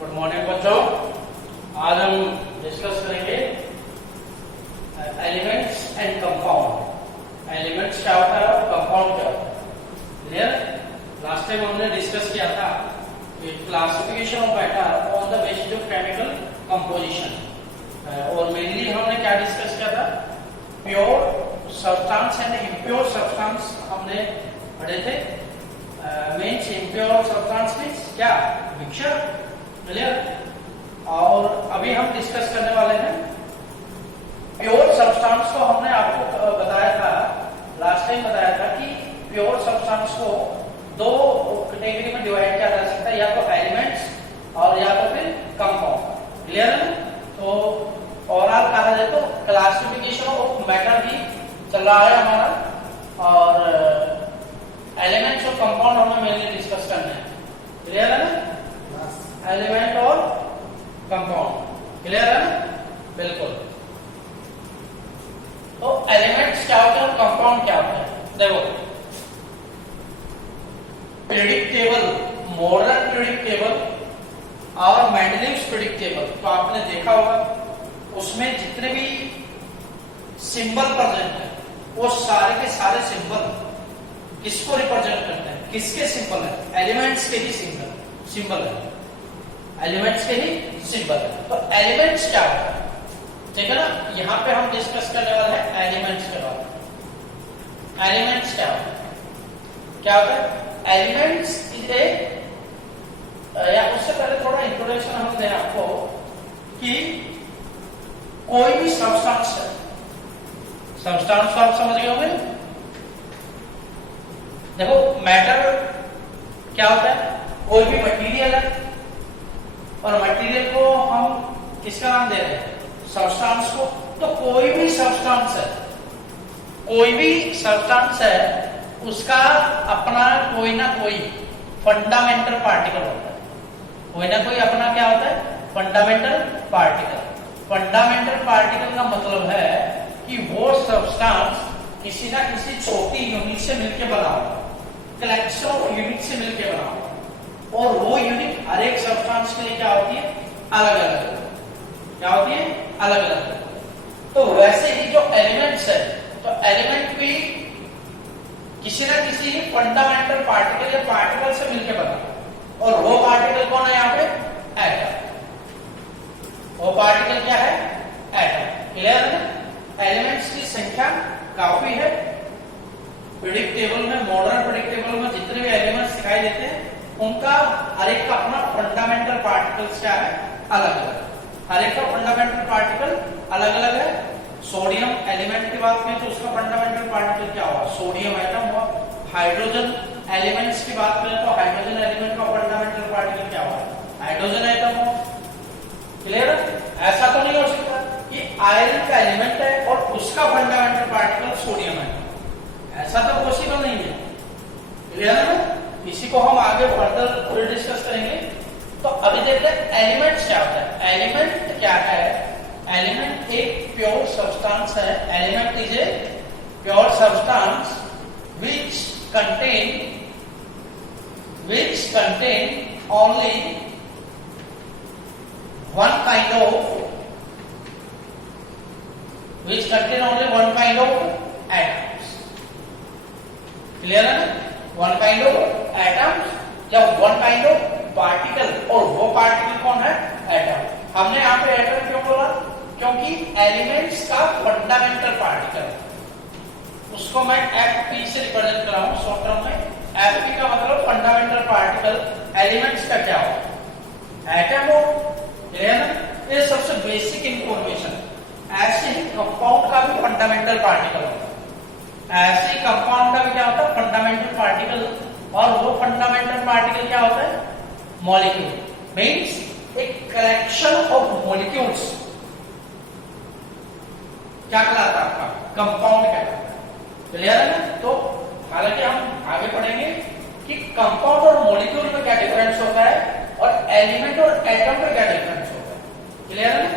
Good morning बच्चों। आज हम डिस्कस करेंगे एलिमेंट्स एंड कंपाउंड। एलिमेंट्स क्या होता है और कंपाउंड क्या होता है। क्लियर? लास्ट टाइम हमने डिस्कस किया था classification of matter on the basis of chemical composition, और मेनली हमने क्या डिस्कस किया था, pure substance and impure substance हमने पढ़े थे। मीन्स इम्प्योर सब्सटेंस मीन्स क्या, मिक्सचर। क्लियर? और अभी हम डिस्कस करने वाले हैं प्योर सब्सटेंस को। हमने आपको बताया था, लास्ट टाइम बताया था कि प्योर सब्सटेंस को दो कैटेगरी में डिवाइड किया जा सकता है, या तो एलिमेंट्स और या तो फिर कंपाउंड। क्लियर है? तो ओवरऑल कहा जाए तो क्लासिफिकेशन ऑफ मैटर भी चल रहा है हमारा, और एलिमेंट्स और कंपाउंड हमें मेनली डिस्कस करना है। क्लियर है ना? एलिमेंट और कंपाउंड। क्लियर है ना? बिल्कुल। तो एलिमेंट्स क्या होते हैं और कंपाउंड क्या होते हैं। देखो, प्रेडिक्टेबल, मॉडर्न प्रेडिक्टेबल और मेंडलीव्स प्रेडिक्टेबल। तो आपने देखा होगा उसमें जितने भी सिंबल प्रेजेंट है वो सारे के सारे सिंबल किसको रिप्रेजेंट करते हैं, किसके सिंबल है, एलिमेंट्स के ही सिंबल है, एलिमेंट्स के ही सिंबल है। तो एलिमेंट्स क्या होता है, ठीक है ना? यहां पे हम डिस्कस करने वाले हैं एलिमेंट्स के बारे में। एलिमेंट्स क्या होता है, क्या होता है? एलिमेंट्स इज ए, या उससे पहले थोड़ा इंट्रोडक्शन हम दें आपको कि कोई भी सब्सटेंस है, सब्सटेंस तो आप समझ गए होंगे। देखो, मैटर क्या होता है, कोई भी मटेरियल है, और मटेरियल को हम किसका नाम दे रहे हैं, सब्सटेंस को। तो कोई भी सब्सटेंस है, कोई भी सब्सटेंस है, उसका अपना कोई ना कोई फंडामेंटल पार्टिकल होता है। कोई ना कोई अपना क्या होता है, फंडामेंटल पार्टिकल। फंडामेंटल पार्टिकल का मतलब है कि वो सब्सटेंस किसी ना किसी छोटी यूनिट से मिलकर बना हुआ, कलेक्शन ऑफ यूनिट से मिलकर बना हुआ, और वो यूनिट हर एक सब्सटेंस के लिए क्या होती है, अलग अलग। क्या होती है, अलग अलग। तो वैसे ही जो एलिमेंट्स है, तो एलिमेंट भी किसी ना किसी फंडामेंटल पार्टिकल या पार्टिकल से मिलकर बना, और वो पार्टिकल कौन है यहाँ पे, एटम। वो पार्टिकल क्या है, एटम। क्लियर है ना? एलिमेंट्स की संख्या काफी है। प्रेडिक्टेबल में, मॉडर्न प्रेडिक्टेबल में जितने भी एलिमेंट्स दिखाई देते हैं उनका हर एक का अपना फंडामेंटल पार्टिकल्स क्या है, अलग अलग। हर एक का फंडामेंटल पार्टिकल अलग अलग है। सोडियम एलिमेंट की बात करें तो उसका फंडामेंटल पार्टिकल क्या हुआ, सोडियम एटम हुआ। हाइड्रोजन एलिमेंट्स की बात करें तो हाइड्रोजन एलिमेंट का फंडामेंटल पार्टिकल क्या हुआ, हाइड्रोजन एटम हुआ। क्लियर? ऐसा तो नहीं हो सकता कि आयरन का एलिमेंट है और उसका फंडामेंटल पार्टिकल सोडियम है, ऐसा तो पॉसिबल नहीं है। क्लियर है ना? इसी को हम आगे फर्दर डिस्कस करेंगे। तो अभी देखते हैं एलिमेंट्स क्या होता है। एलिमेंट क्या है, एलिमेंट एक प्योर सब्सटेंस है। Element is a pure substance which contain only one kind of atoms। Clear है ना? वन काइंड ऑफ एटम्स या वन काइंड ऑफ पार्टिकल, और वो पार्टिकल कौन है, एटम। हमने यहाँ पे एटम क्यों बोला, क्योंकि एलिमेंट्स का फंडामेंटल पार्टिकल, उसको मैं एफपी से रिप्रेजेंट कर रहा हूं शॉर्ट टर्म में। एफपी का मतलब फंडामेंटल पार्टिकल। एलिमेंट्स का क्या हो, एटम हो। क्लियर है? ये सबसे बेसिक इंफॉर्मेशन। ऐसे ही कंपाउंड का भी फंडामेंटल पार्टिकल होता है। ऐसे ही कंपाउंड का भी क्या होता है, फंडामेंटल पार्टिकल। और वो फंडामेंटल पार्टिकल क्या होता है, मॉलिक्यूल। मीन्स एक कलेक्शन ऑफ मॉलिक्यूल्स क्या कहलाता है, आपका कंपाउंड कहलाता है। क्लियर है ना? तो हालांकि हम आगे पढ़ेंगे कि कंपाउंड और मॉलिक्यूल में क्या डिफरेंस होता है, और एलिमेंट और एटम में क्या डिफरेंस होता है। क्लियर है ना?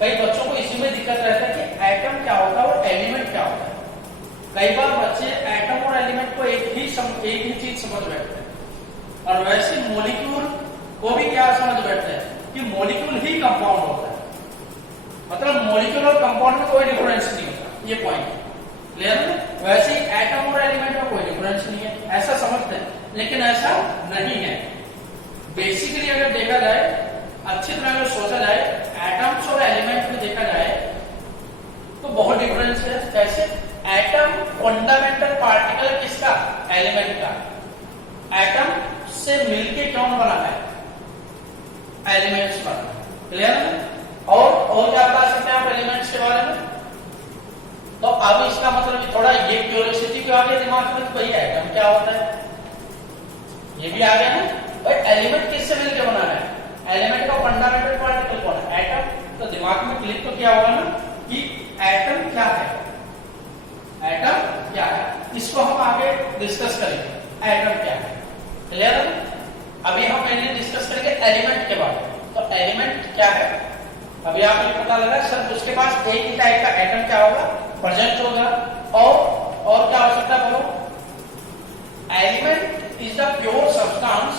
कई बच्चों को इसी में दिक्कत रहता है कि एटम क्या होता है और एलिमेंट क्या होता है। कई बार बच्चे एटम और एलिमेंट को एक ही चीज समझ बैठते हैं, और वैसे मॉलिक्यूल को भी क्या समझ बैठते हैं, कि मॉलिक्यूल ही कंपाउंड होता है, मतलब मॉलिक्यूल और कंपाउंड में कोई डिफरेंस नहीं होता, ये पॉइंट क्लियर है। वैसे ही एटम और एलिमेंट में कोई डिफरेंस नहीं है, ऐसा समझते हैं, लेकिन ऐसा नहीं है। बेसिकली अगर देखा जाए, अच्छी तरह अगर सोचा जाए, एटम्स और एलिमेंट में देखा जाए तो बहुत डिफरेंस है। कैसे? एटम फंडामेंटल पार्टिकल किसका? एलिमेंट का। एटम से मिलके कौन बना है? एलिमेंट्स बना है, क्लियर है। और क्या बता सकते हैं आप एलिमेंट्स के बारे में? तो अब इसका मतलब थोड़ा ये क्यूरियोसिटी क्यों आ गया दिमाग में, तो ये एटम क्या होता है ये भी आ गया ना भाई। एलिमेंट किससे मिलकर बना है? एलिमेंट का फंडामेंटल पार्टिकल कौन है? एटम। तो दिमाग में क्लिक तो क्या होगा ना कि एटम क्या है, एटम क्या है, इसको हम आगे डिस्कस करेंगे। एटम क्या है, क्लियर है। अभी हम पहले डिस्कस करेंगे एलिमेंट के बारे में। तो एलिमेंट क्या है अभी आपको पता लगा सर, उसके पास एक ही टाइप का एटम क्या होगा? प्रेजेंट होगा। और क्या हो सकता है बोलो? Element is the pure substance,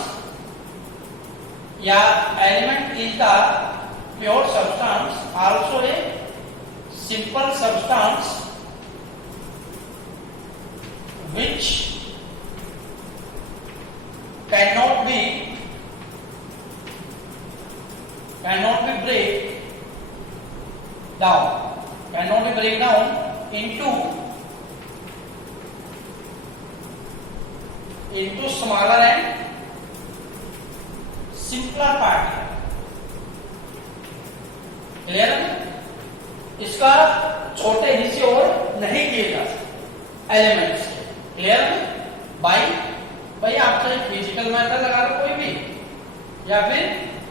या element is the pure substance also a simple substance which cannot be break down into smaller and simpler particle, clear है। इसका छोटे हिस्से और नहीं किए जा सकते एलिमेंट्स के, क्लियर है भाई आप चाहे फिजिकल मेथड लगा लो कोई भी, या फिर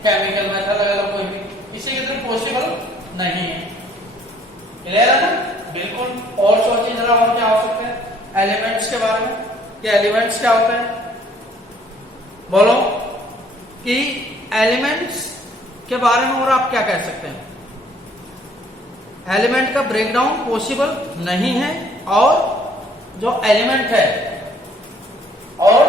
केमिकल मेथड लगा लो कोई भी, इसी के तरफ पॉसिबल नहीं है, क्लियर है ना। बिल्कुल। और सोचिए जरा, और क्या हो सकता है एलिमेंट्स के बारे में? कि एलिमेंट्स क्या होता है बोलो, कि एलिमेंट्स के बारे में और आप क्या कह सकते हैं? एलिमेंट का ब्रेकडाउन पॉसिबल नहीं है, और जो एलिमेंट है, और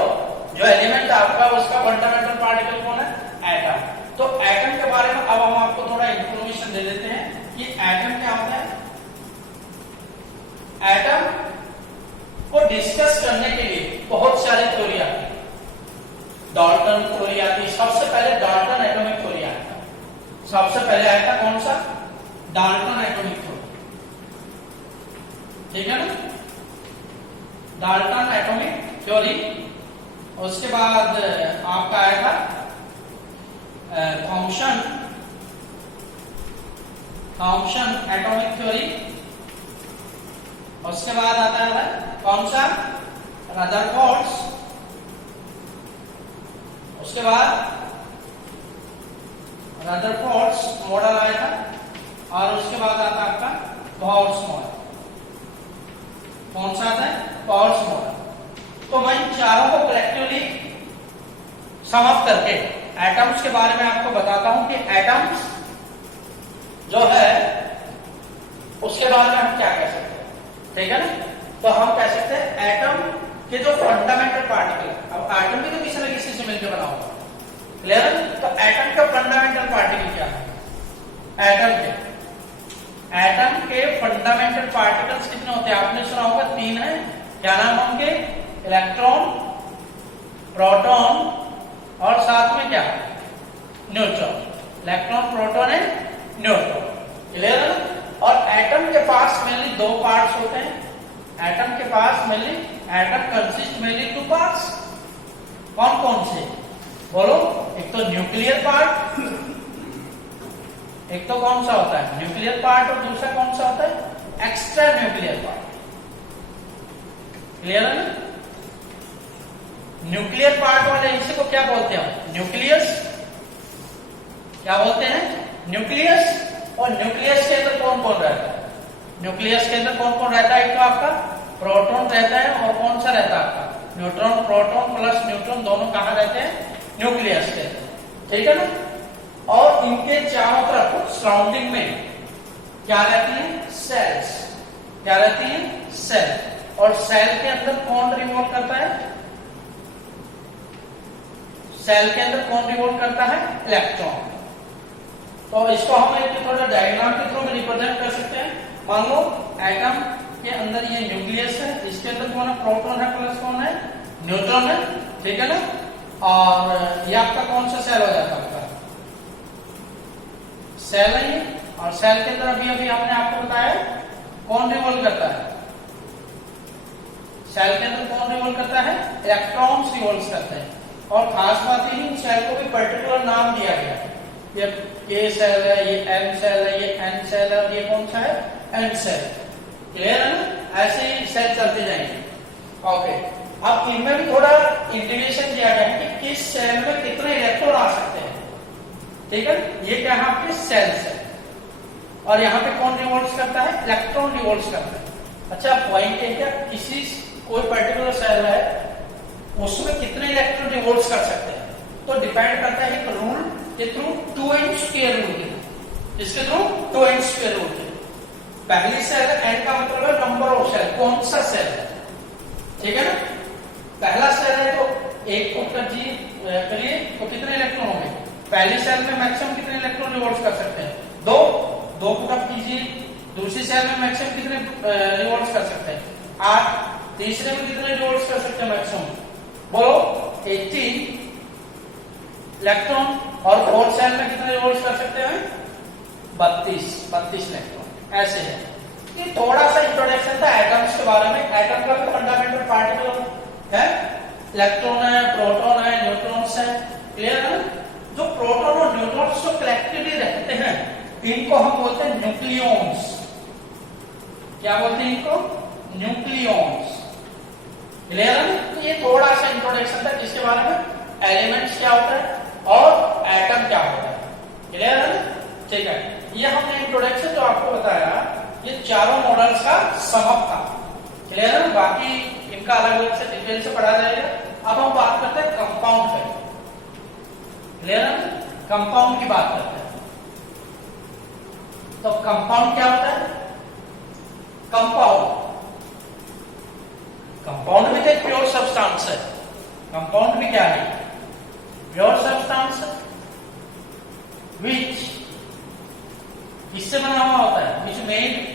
जो एलिमेंट आपका उसका फंडामेंटल पार्टिकल कौन है? एटम। तो एटम के बारे में अब हम आपको थोड़ा इंफॉर्मेशन दे देते हैं कि एटम क्या होता है। एटम को डिस्कस करने के लिए बहुत सारी थ्योरी आती है। डाल्टन थ्योरी आती है, सबसे पहले डाल्टन एटॉमिक थ्योरी आता है। सबसे पहले आया था कौन सा? डाल्टन एटॉमिक थ्योरी, ठीक है ना, डाल्टन एटॉमिक थ्योरी। उसके बाद आपका आया था थॉम्सन एटॉमिक थ्योरी। उसके बाद आता है कौन सा? रदरफोर्ड। उसके बाद रदरफोर्ड मॉडल आया था, और उसके बाद आता है आपका बॉर्स मॉडल। कौन सा आता है? Bohr's model. तो मैं इन चारों को कलेक्टिवली समाप्त करके एटम्स के बारे में आपको बताता हूं कि एटम्स जो है उसके बारे में हम क्या कह सकते हैं, ठीक है ना। तो हम कह सकते हैं एटम के जो फंडामेंटल पार्टिकल, अब एटम भी तो किसी न किसी से मिलकर बना होगा, क्लियर है। तो एटम का फंडामेंटल पार्टिकल क्या है? एटम के फंडामेंटल पार्टिकल्स कितने होते हैं? आपने सुना होगा 3 है। क्या नाम होंगे? इलेक्ट्रॉन, प्रोटॉन, और साथ में क्या? Neutron. Electron, proton and neutron, clear है। और एटम के पास मेनली 2 पार्ट्स होते हैं। एटम के पास mainly, atom consist mainly 2 parts. कौन कौन से बोलो? एक तो न्यूक्लियर पार्ट, एक तो कौन सा होता है? न्यूक्लियर पार्ट, और दूसरा कौन सा होता है? एक्स्ट्रा न्यूक्लियर पार्ट, क्लियर है ना। न्यूक्लियर पार्ट वाले हिस्से को क्या बोलते हैं? न्यूक्लियस। क्या बोलते हैं? न्यूक्लियस। और न्यूक्लियस के अंदर कौन कौन रहता है? न्यूक्लियस के अंदर कौन कौन रहता है? एक तो आपका प्रोटॉन रहता है, और कौन सा रहता है आपका? न्यूट्रॉन। प्रोटॉन प्लस न्यूट्रॉन दोनों कहां रहते हैं? न्यूक्लियस के अंदर, ठीक है ना। और इनके चारों तरफ सराउंडिंग में क्या रहती है? सेल्स। क्या रहती है? सेल। और सेल के अंदर कौन रिवॉल्व करता है? सेल के अंदर कौन रिवॉल्व करता है? इलेक्ट्रॉन। तो इसको हम एक थोड़ा डायग्राम के थ्रू में रिप्रेजेंट कर सकते हैं। मान लो एटम के अंदर ये न्यूक्लियस है, इसके अंदर कौन है, प्रोटॉन है, प्लस कौन है, न्यूट्रॉन है, ठीक है ना। और ये आपका कौन सा सेल हो जाता है, आपका सेल है ये। और सेल के अंदर अभी अभी हमने आपको बताया कौन रिवॉल्व करता है, सेल के अंदर कौन रिवॉल्व करता है, इलेक्ट्रॉन्स रिवॉल्व करते हैं। और खास बात ये सेल को भी पर्टिकुलर नाम दिया गया है, ये के सेल है, ये एम सेल है, ये एन सेल है, और ये कौन सा है, एन सेल। क्लियर है ना, ऐसे ही सेल चलते जाएंगे। ओके, अब इनमें भी थोड़ा इंटीग्रेशन किया गया है कि किस सेल में कितने इलेक्ट्रॉन आ सकते हैं, ठीक है। ये क्या है आपके सेल्स है, और यहाँ पे कौन रिवॉल्व करता है, इलेक्ट्रॉन रिवॉल्व करता है। अच्छा, पॉइंट है क्या, किसी कोई पर्टिकुलर सेल है उसमें कितने इलेक्ट्रॉन रिवॉल्व कर सकते हैं, तो डिपेंड करता है एक रूल के थ्रू, 2n स्क्वायर रूल के, इसके थ्रू 2n स्क्वायर रूल के। पहली सेल n का मतलब है नंबर ऑफ सेल, कौन सा सेल है, ठीक है ना। पहला सेल है तो एक को करिए तो कितने इलेक्ट्रॉन होंगे, पहली सेल में मैक्सिमम कितने इलेक्ट्रॉन रिवॉल्व कर सकते हैं, दो को कब कीजिए। दूसरी सेल में मैक्सिमम कितने रिवॉल्व कर सकते हैं, 8। तीसरे में कितने रिवॉल्व कर सकते हैं मैक्सिमम, बोलो 18 इलेक्ट्रॉन। और फोर्थ सेल में कितने रिवॉल्व कर सकते हैं, 32 इलेक्ट्रॉन। ऐसे है। ये थोड़ा सा इंट्रोडक्शन था एटम्स के बारे में। एटम का भी फंडामेंटल पार्टिकल है, इलेक्ट्रॉन है, प्रोटॉन है, न्यूट्रॉन्स है। क्लियर है ना। जो प्रोटॉन और न्यूट्रॉन्स जो कलेक्टिवली रहते हैं इनको हम बोलते हैं न्यूक्लियॉन्स। क्या बोलते हैं इनको, न्यूक्लियॉन्स। क्लियर है। तो ये थोड़ा सा इंट्रोडक्शन था जिसके बारे में एलिमेंट्स क्या होता है और एटम क्या होता है। क्लियर है ना, ठीक है। ये हमने इंट्रोडक्शन जो आपको बताया ये चारों मॉडल्स का समअप था। क्लियर है। बाकी इनका अलग अलग से डिटेल से पढ़ा जाएगा। अब हम बात करते हैं कंपाउंड पे। क्लियर है, कंपाउंड की बात करते हैं। तो कंपाउंड क्या होता है, कंपाउंड भी तो एक प्योर सब्सटेंस है। कंपाउंड भी क्या है, प्योर सब्सटेंस विच किससे बना हुआ होता है, which made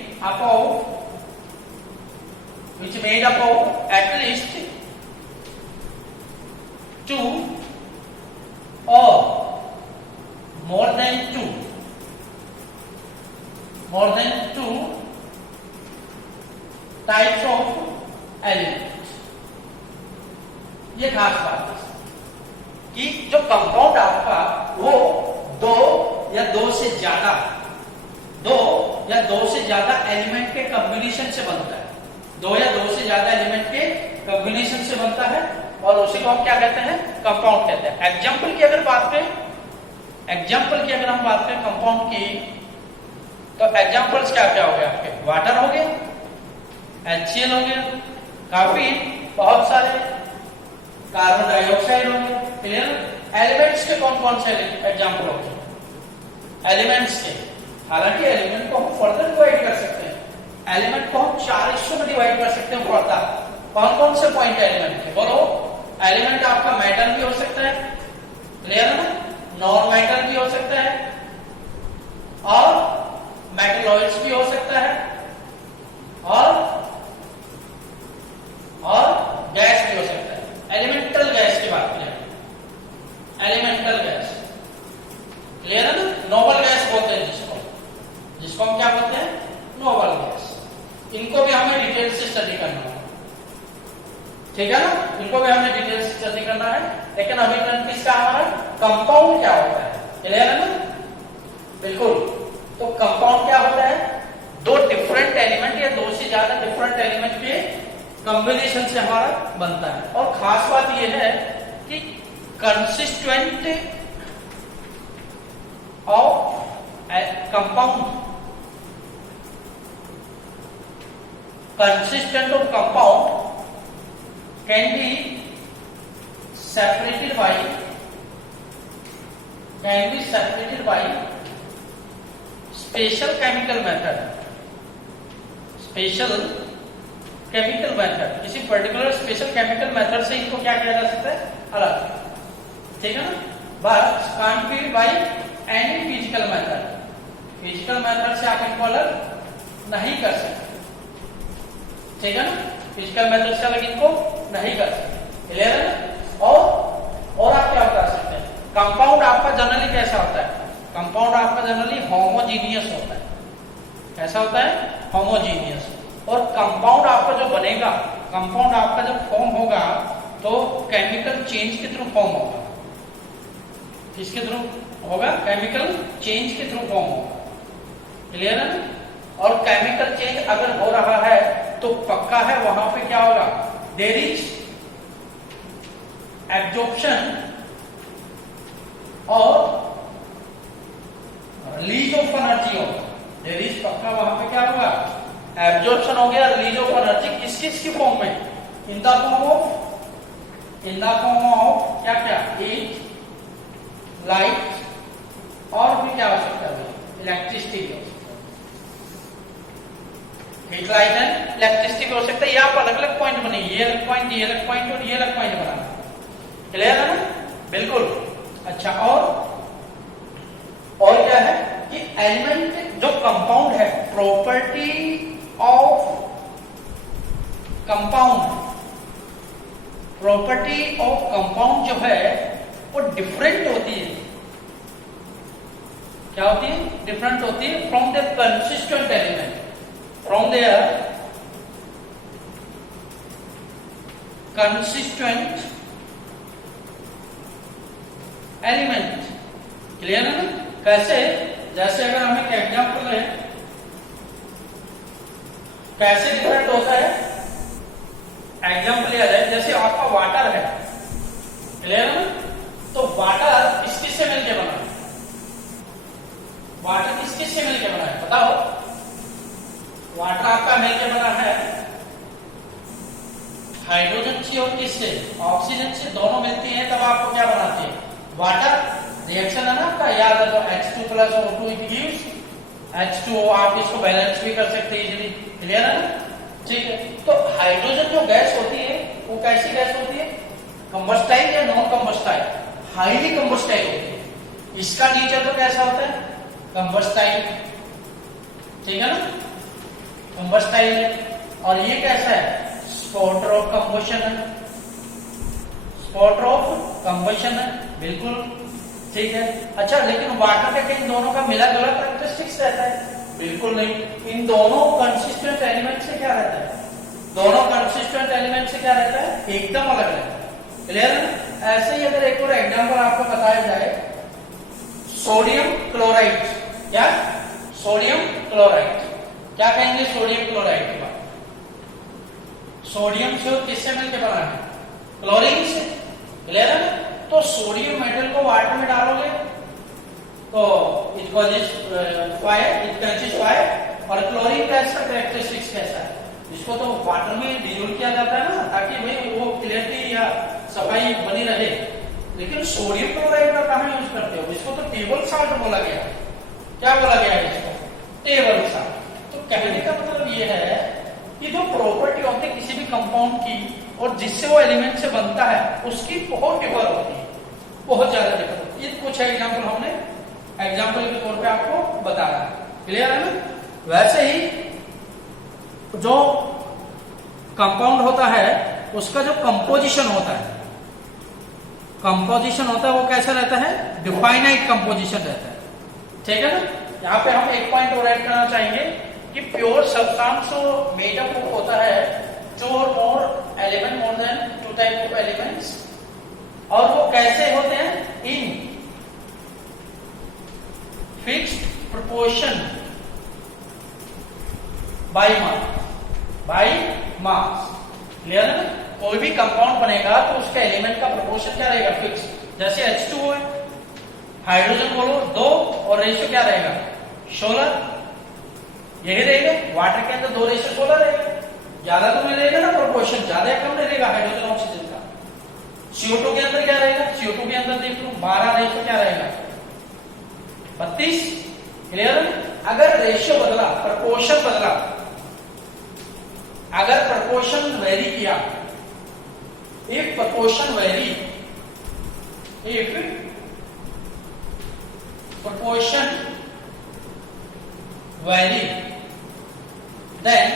up of at least 2 or more than 2 types of elements। ये खास बात है कि जो कंपाउंड आपका वो दो या दो से ज्यादा एलिमेंट के कॉम्बिनेशन से बनता है। दो या दो से ज्यादा एलिमेंट के कॉम्बिनेशन से बनता है और उसी को हम क्या कहते हैं, कंपाउंड कहते हैं। एग्जाम्पल की अगर हम बात करें कंपाउंड की, तो एग्जाम्पल्स क्या क्या हो गए आपके, वाटर हो गया, HCl हो गया, काफी बहुत सारे, कार्बन डाइऑक्साइड हो गया। क्लियर। एलिमेंट्स के कौन कौन से एग्जाम्पल हो गए, एलिमेंट्स के। हालांकि एलिमेंट को हम फर्दर डिवाइड कर सकते हैं, एलिमेंट को हम 4 हिस्सों में डिवाइड कर सकते हैं फर्दर। कौन कौन से पॉइंट है एलिमेंट के, बोलो। एलिमेंट आपका मेटल भी हो सकता है, क्लियर है ना, नॉन मेटल भी हो सकता है और मेटलॉइड्स भी हो सकता है और गैस भी हो सकता है। एलिमेंटल गैस की बात करें, एलिमेंटल गैस, क्लियर है ना, नोबल गैस बोलते हैं जिसको हम क्या बोलते हैं, नोबल गैस। इनको भी हमें डिटेल से स्टडी करना है, ठीक है ना, इनको भी हमें डिटेल से स्टडी करना है। लेकिन अभी किसका हमारा कंपाउंड क्या होता है, क्लियर है ना, बिल्कुल। तो कंपाउंड क्या होता है, दो डिफरेंट एलिमेंट या दो से ज्यादा डिफरेंट एलिमेंट के कॉम्बिनेशन से हमारा बनता है। और खास बात यह है कि consistent of compound can be separated by special chemical method। किसी पर्टिकुलर स्पेशल केमिकल मेथड से इनको क्या किया जा सकता है, अलग, ठीक है ना। But can't be by any physical method, physical method से आप इनको अलग नहीं कर सकते, ठीक है ना, फिजिकल मेथड से अलग इनको नहीं कर सकते, क्लियर है ना। और आप क्या कर सकते हैं, कंपाउंड आपका जनरली कैसा होता है, कंपाउंड आपका जनरली होमोजीनियस होता है, कैसा होता है, होमोजीनियस। और कंपाउंड आपका जो बनेगा, कंपाउंड आपका जब फॉर्म होगा तो केमिकल चेंज के थ्रू फॉर्म होगा, किसके थ्रू होगा, केमिकल चेंज के थ्रू फॉर्म होगा, क्लियर है ना। और केमिकल चेंज अगर हो रहा है तो पक्का है वहां पे क्या होगा, देयर इज एब्जॉर्प्शन और रिलीज ऑफ एनर्जी होगा, देयर इज पक्का वहां पे क्या होगा, एब्जॉर्प्शन हो गया, रिलीज ऑफ एनर्जी किस किस की फॉर्म में, इन द फॉर्म ऑफ क्या क्या, हीट, लाइट और भी क्या हो सकता है, इलेक्ट्रिसिटी हो सकता है, हीट, लाइट एंड इलेक्ट्रिसिटी हो सकता है। ये आप अलग अलग पॉइंट बने, ये अलग पॉइंट, ये अलग पॉइंट और ये अलग पॉइंट बना, क्लियर है ना, बिल्कुल। अच्छा, और क्या है कि एलिमेंट जो कंपाउंड है, property of compound, property of compound जो है वो डिफरेंट होती है, क्या होती है, डिफरेंट होती है from the consistent element, from their consistent element, clear है ना। कैसे, जैसे अगर हम एक एग्जाम्पल लें, कैसे डिफरेंट होता है, एग्जाम्पल लिया जाए, जैसे आपका वाटर है, क्लियर है ना, तो वाटर किस किस से मिलकर बना है, वाटर किस किस से मिलकर बना है, बताओ, वाटर आपका मिलकर बना है हाइड्रोजन से और किससे, ऑक्सीजन से, दोनों मिलती हैं तब आपको क्या बनाती है, वाटर। रिएक्शन है ना आपका, याद है तो H2 plus O2 it gives H2O, आप इसको बैलेंस भी कर सकते हैं इजीली, क्लियर है ना, ठीक है। तो हाइड्रोजन जो गैस होती है वो कैसी गैस होती है, कंबस्टाइल या नॉन कंबस्टाइल, हाईली कंबस्टाइल होती है, इसका नेचर तो कैसा होता है, कंबस्टाइल, ठीक है ना, कंबस्टाइल। और ये कैसा है, स्पॉटर ऑफ कंबशन है, स्पॉटर ऑफ कंबशन है, बिल्कुल ठीक है। अच्छा, लेकिन वाटर के इन दोनों का मिला जुला कैरेक्टरिस्टिक्स रहता है, बिल्कुल नहीं, इन दोनों कंसिस्टेंट एलिमेंट से क्या रहता है, दोनों कंसिस्टेंट एलिमेंट से क्या रहता है, एकदम अलग रहता है, क्लियर है। ऐसे ही अगर एक और एग्जांपल आपको बताया जाए, सोडियम क्लोराइड, क्या, सोडियम क्लोराइड, क्या कहेंगे सोडियम क्लोराइड के बाद, सोडियम से किससे मिलकर बना है, क्लोरीन से, क्लियर है ना। तो सोडियम मेटल को वाटर में डालोगे तो it causes fire, it catches fire. और क्लोरीन का इसका कैरेक्टरिस्टिक्स कैसा है, इसको तो वाटर में डिजोल्व किया जाता है ना, ताकि भाई वो क्लियरिटी या सफाई बनी रहे। लेकिन सोडियम क्लोराइड का कहां यूज करते हो, इसको तो टेबल साल्ट बोला गया, क्या बोला गया है इसको, टेबल साल्ट। तो कहने का मतलब ये है कि जो प्रॉपर्टी होती है किसी भी कंपाउंड की और जिससे वो एलिमेंट से बनता है उसकी बहुत डिफर होती है, बहुत ज्यादा डिफर होती है। ये कुछ एग्जाम्पल हमने एग्जाम्पल के तौर पे आपको बताया, क्लियर है ना। वैसे ही जो कंपाउंड होता है उसका जो कंपोजिशन होता है, कंपोजिशन होता है वो कैसा रहता है, डिफाइनाइट कंपोजिशन रहता है, ठीक है ना। यहाँ पे हम एक पॉइंट और ऐड करना चाहेंगे कि प्योर सब्सटेंस मेड अप होता है टू और more element, more than two type of elements, और वो कैसे होते हैं, in fixed proportion by mass, clear है ना। कोई भी कंपाउंड बनेगा तो उसका एलिमेंट का प्रोपोर्शन क्या रहेगा, फिक्स। जैसे H2O है, हाइड्रोजन बोलो 2 और रेशियो क्या रहेगा, 16, यही रहेगा। वाटर के अंदर 2 रेशियो 16 रहेगा, ज्यादा तो मिलेगा ना प्रोपोर्शन, ज्यादा या कम रहेगा हाइड्रोजन ऑक्सीजन का। CO2 के अंदर क्या रहेगा, CO2 के अंदर देख लो 12 रेशियो क्या रहेगा, 32, क्लियर है। अगर रेशियो बदला, प्रोपोर्शन बदला, अगर प्रोपोर्शन वेरी किया, if proportion very, if proportion vary, then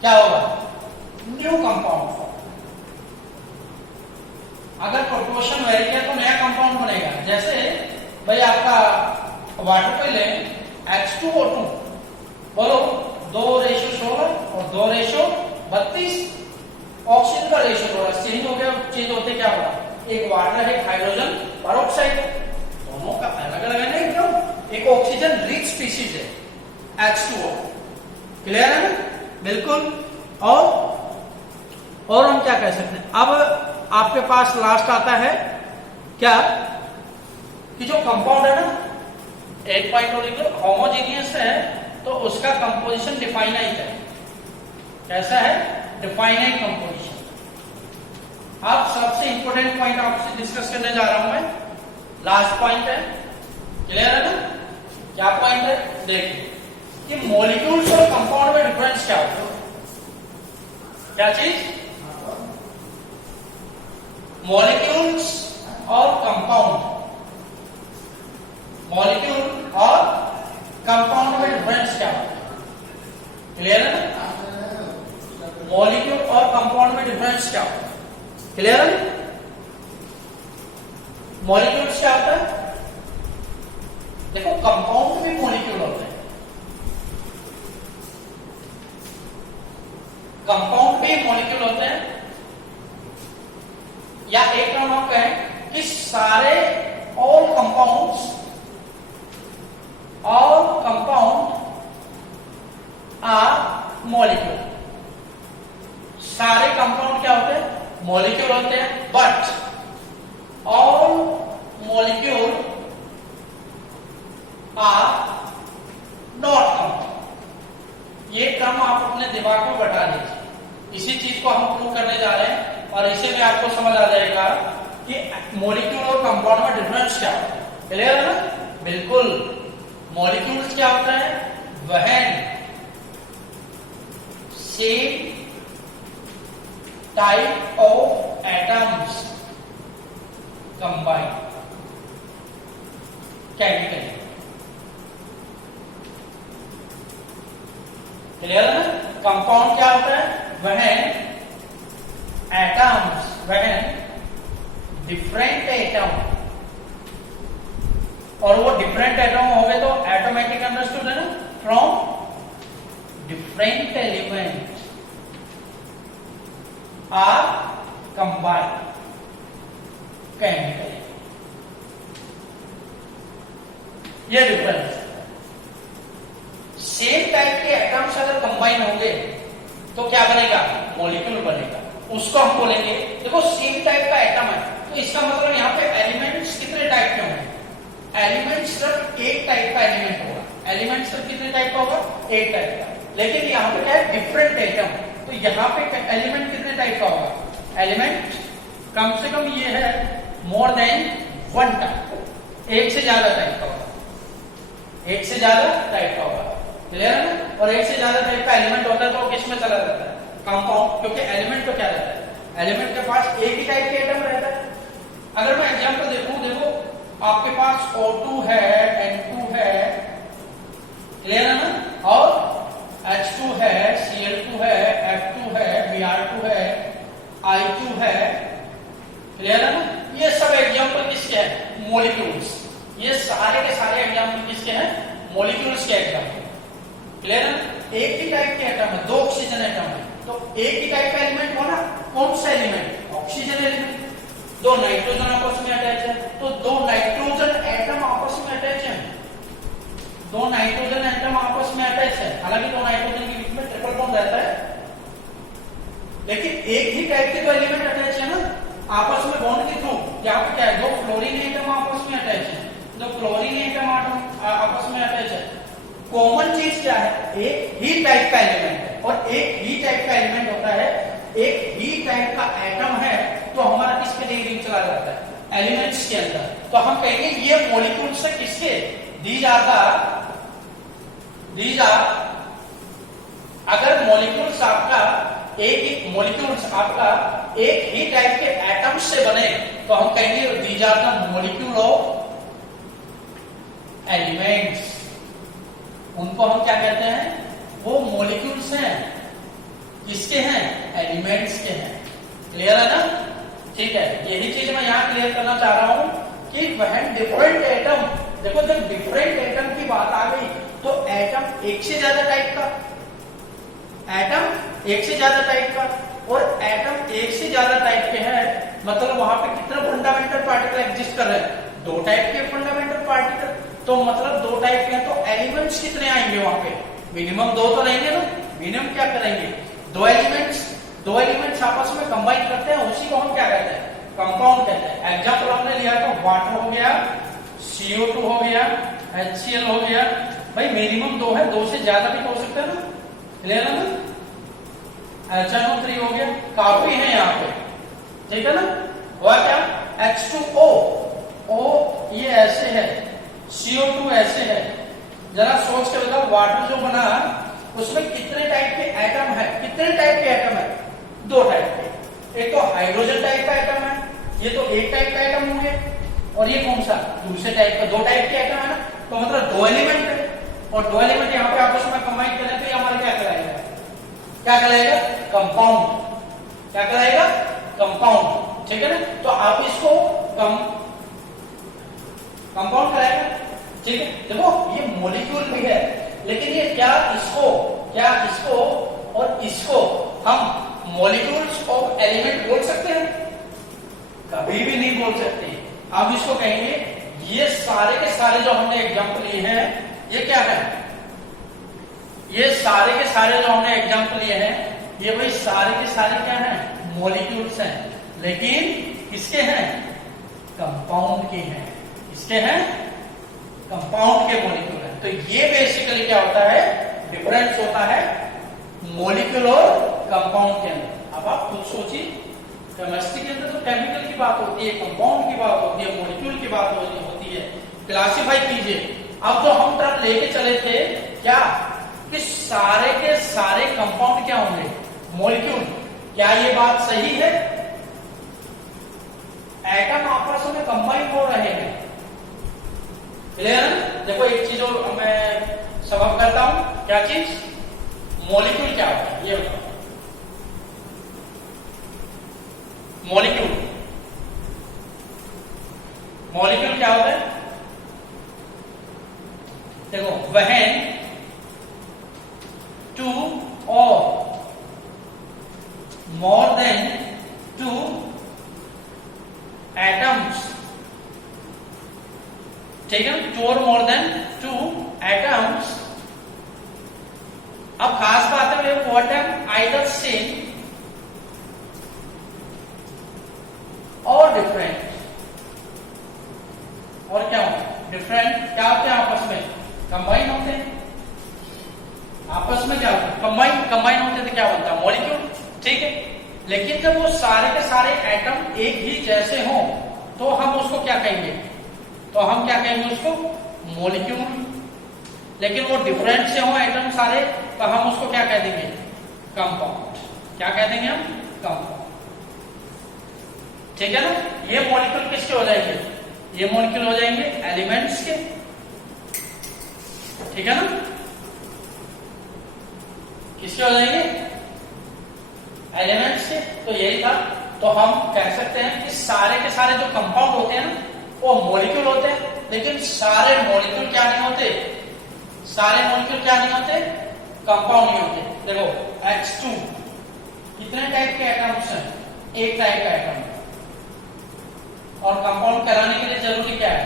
क्या होगा, न्यू कंपाउंड फॉर्म। अगर प्रोपोर्शन वेरी किया तो नया कंपाउंड बनेगा। जैसे भाई आपका वाटर पे ले H2O2, बोलो 2:16 और 2:32, ऑक्सीजन का रेशियो थोड़ा चेंज हो गया। चेंज होते क्या होगा, एक वाटर है हाइड्रोजन परऑक्साइड, दोनों का अलग अलग है ना एकदम। एक ऑक्सीजन रिच स्पीशीज है H2O, क्लियर है ना, बिल्कुल। और हम क्या कह सकते हैं, अब आपके पास लास्ट आता है क्या, कि जो कंपाउंड है ना, एक पॉइंट और लिख लो, होमोजीनियस है तो उसका कंपोजिशन डिफाइनाइट है। कैसा है, डिफाइनाइट कंपोजिशन। अब सबसे इंपॉर्टेंट पॉइंट आपसे डिस्कस करने जा रहा हूं मैं, लास्ट पॉइंट है, क्लियर है ना। क्या पॉइंट है, देखिए कि मॉलिक्यूल्स और कंपाउंड में डिफरेंस क्या होता है। क्या चीज, मॉलिक्यूल्स और कंपाउंड, मॉलिक्यूल और कंपाउंड में डिफरेंस क्या होता है, क्लियर है ना। मॉलिक्यूल और कंपाउंड में डिफरेंस क्या होता है, क्लियर है ना। मॉलिक्यूल्स क्या होता है, देखो कंपाउंड में मॉलिक्यूल होते हैं, कंपाउंड में मॉलिक्यूल होते हैं, या एक टर्म हम कहें कि सारे ऑल कंपाउंड्स आर मॉलिक्यूल। सारे कंपाउंड क्या होते हैं, मॉलिक्यूल होते हैं, but all molecule are not compound. ये टर्म आप अपने दिमाग में बैठा लीजिए, इसी चीज को हम प्रूव करने जा रहे हैं, और इसी में आपको समझ आ जाएगा कि मॉलिक्यूल और कंपाउंड में डिफरेंस क्या होता है, क्लियर है ना, बिल्कुल। मॉलिक्यूल्स क्या होता है, when same type of atoms combine chemically, clear है ना। कंपाउंड क्या होता है, when atoms, when different atom, और वो डिफरेंट एटम हो गए तो ऑटोमेटिक अंडरस्टूड है ना, from different element are combined chemically, ये डिफरेंस। सेम टाइप के एटम्स अगर कंबाइन होंगे तो क्या बनेगा, मॉलिक्यूल बनेगा। उसको हम बोलेंगे, देखो सेम टाइप का एटम है तो इसका मतलब यहाँ पे एलिमेंट्स कितने टाइप के होंगे, एलिमेंट सिर्फ एक टाइप का एलिमेंट होगा। एलिमेंट सिर्फ कितने टाइप का होगा, एक टाइप का। लेकिन यहाँ पे क्या है, डिफरेंट एटम, तो यहाँ पे एलिमेंट कितने टाइप का होगा, एलिमेंट कम से कम ये है मोर देन वन टाइप, एक से ज्यादा टाइप का होगा, एक से ज्यादा टाइप का होगा, क्लियर है ना। और एक से ज्यादा टाइप का एलिमेंट होता है तो किसमें चला जाता है, कंपाउंड, क्योंकि एलिमेंट तो क्या रहता है, एलिमेंट के पास एक ही टाइप के एटम रहता है। अगर मैं एग्जांपल देखो आपके पास O2 है, N2 है, क्लियर है ना, और H2 है, Cl2 है, F2 है, Br2 है, I2 है, क्लियर है ना। ये सब एग्जांपल किसके हैं, मॉलिक्यूल्स। ये सारे के सारे एग्जांपल किसके हैं, मॉलिक्यूल्स के एग्जांपल, क्लियर है ना। एक ही टाइप के एटम है, 2 ऑक्सीजन एटम है, तो एक ही टाइप का एलिमेंट होना, कौन सा एलिमेंट, ऑक्सीजन एलिमेंट। 2 नाइट्रोजन आपस में अटैच है तो 2 नाइट्रोजन एटम आपस में अटैच है, 2 नाइट्रोजन एटम आपस में अटैच है। हालांकि 2 नाइट्रोजन के बीच में ट्रिपल बॉन्ड रहता है, लेकिन एक ही टाइप के तो एलिमेंट अटैच है ना आपस में बॉन्ड के थ्रू। यहाँ पे क्या है, 2 फ्लोरीन एटम आपस में अटैच है, 2 क्लोरीन एटम आपस में अटैच है। कॉमन चीज क्या है, एक ही टाइप का एलिमेंट है, और एक ही टाइप का एलिमेंट होता है, एक ही टाइप का एटम है, तो हमारा किसके लिए रिंग चला जाता है, एलिमेंट्स के अंदर। तो हम कहेंगे ये मॉलिक्यूल से किसके, दीज आर, अगर मॉलिक्यूल्स आपका एक ही टाइप के एटम्स से बने तो हम कहेंगे these are the molecule of elements, उनको हम क्या कहते हैं, वो मॉलिक्यूल्स हैं, किसके हैं, एलिमेंट्स के हैं। क्लियर है ना? ठीक है, यही चीज मैं यहाँ क्लियर करना चाह रहा हूं कि वह डिफरेंट एटम, देखो जब डिफरेंट एटम की बात आ गई तो एटम एक से ज्यादा टाइप का, एटम एक से ज्यादा टाइप का, और एटम एक से ज्यादा टाइप के हैं, मतलब वहां पे कितने फंडामेंटल पार्टिकल एग्जिस्ट कर रहे हैं, दो टाइप के फंडामेंटल पार्टिकल, तो मतलब दो टाइप के हैं, तो एलिमेंट्स कितने आएंगे वहां पे, मिनिमम दो तो रहेंगे ना, मिनिमम क्या करेंगे, दो एलिमेंट्स आपस में कंबाइन करते हैं, उसी को हम क्या कहते हैं, कंपाउंड कहते हैं। एग्जांपल हमने लिया तो वाटर हो गया, CO2 हो गया, HCl हो गया, भाई मिनिमम दो है, दो से ज्यादा भी हो सकता है ना, क्लियर है ना, HNO3 हो गया, काफी है यहाँ पे, ठीक है ना। हुआ क्या, H2O, O ये ऐसे है, CO2 ऐसे है, जरा सोच के बताओ वाटर जो बना उसमें कितने टाइप के एटम है, कितने टाइप के एटम है, दो टाइप के, एक तो हाइड्रोजन टाइप का एटम है, ये तो एक टाइप का एटम होंगे, और ये कौन सा, दूसरे टाइप का, दो टाइप के एटम है ना, तो मतलब दो एलिमेंट है, और दो एलिमेंट यहाँ पे आपस में कंबाइन करें तो ये हमारा क्या कहलाएगा, क्या कहलाएगा, कंपाउंड, क्या कहलाएगा, कंपाउंड, ठीक है ना। तो आप इसको कंपाउंड कराएगा, ठीक है। देखो ये मॉलिक्यूल भी है, लेकिन ये क्या इसको और इसको हम मॉलिक्यूल्स ऑफ एलिमेंट बोल सकते हैं, कभी भी नहीं बोल सकते। हम इसको कहेंगे ये सारे के सारे जो हमने एग्जांपल लिए हैं, ये क्या है, ये सारे के सारे जो हमने एग्जांपल लिए हैं, ये भाई सारे के सारे क्या हैं, मॉलिक्यूल्स हैं, लेकिन किसके हैं, कंपाउंड के हैं, किसके हैं, कंपाउंड के मॉलिक्यूल हैं। तो ये बेसिकली क्या होता है, डिफरेंस होता है मॉलिक्यूल और कंपाउंड के अंदर। अब आप खुद सोचिए, केमिस्ट्री के अंदर तो केमिकल की बात होती है, कंपाउंड की बात होती है, मॉलिक्यूल की बात होती है, क्लासिफाई कीजिए। अब जो हम टर्म लेके चले थे क्या, कि सारे के सारे कंपाउंड क्या होंगे, मॉलिक्यूल, क्या ये बात सही है, एटम आपस में कंबाइन हो रहे हैं, क्लियर है। देखो एक चीज और मैं सबक करता हूं, क्या चीज, मॉलिक्यूल क्या होता है ये बताओ, मॉलिक्यूल क्या होता है, देखो व्हेन टू और मोर देन टू एटम्स, ठीक है, टू और मोर देन टू एटम्स। अब खास बात है व्हाट एम आइदर सेम और डिफरेंट, और क्या होता, डिफरेंट क्या होते हैं, आपस में कंबाइन होते हैं, आपस में क्या होता है, कंबाइन होते हैं, तो क्या बनता है, मॉलिक्यूल, ठीक है। लेकिन जब वो सारे के सारे एटम एक ही जैसे हों तो हम उसको क्या कहेंगे, तो हम क्या कहेंगे उसको, मॉलिक्यूल। लेकिन वो डिफरेंट से हो एटम सारे, तो हम उसको क्या कह देंगे, कंपाउंड, क्या कह देंगे हम, कंपाउंड, ठीक है ना। ये मॉलिक्यूल किसके हो जाएंगे, ये मॉलिक्यूल हो जाएंगे एलिमेंट्स के, ठीक है ना, किसके हो जाएंगे, एलिमेंट्स के। तो यही था, तो हम कह सकते हैं कि सारे के सारे जो कंपाउंड होते हैं ना, वो मॉलिक्यूल होते हैं, लेकिन सारे मॉलिक्यूल क्या नहीं होते, सारे मॉलिक्यूल क्या नहीं होते, कंपाउंड नहीं होते। देखो H2 कितने टाइप के एटम्स हैं, एक टाइप का एटम, और कंपाउंड कराने के लिए जरूरी क्या है,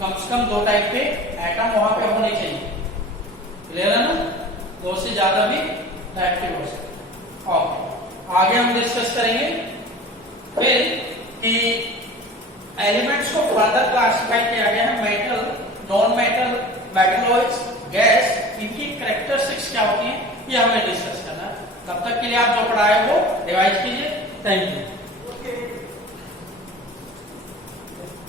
कम से कम दो टाइप के एटम वहां पे होने चाहिए, क्लियर है ना, दो से ज्यादा भी एक्टिव हो सकते। ओके, आगे हम डिस्कस करेंगे फिर कि एलिमेंट्स को फर्दर क्लासिफाई किया गया है, metal, non metal, metalloids, gas, इनकी कैरेक्टरिस्टिक्स क्या होती हैं, ये हमें डिस्कस करना है। तब तक के लिए आप जो पढ़ाए वो रिवाइज कीजिए। Thank you.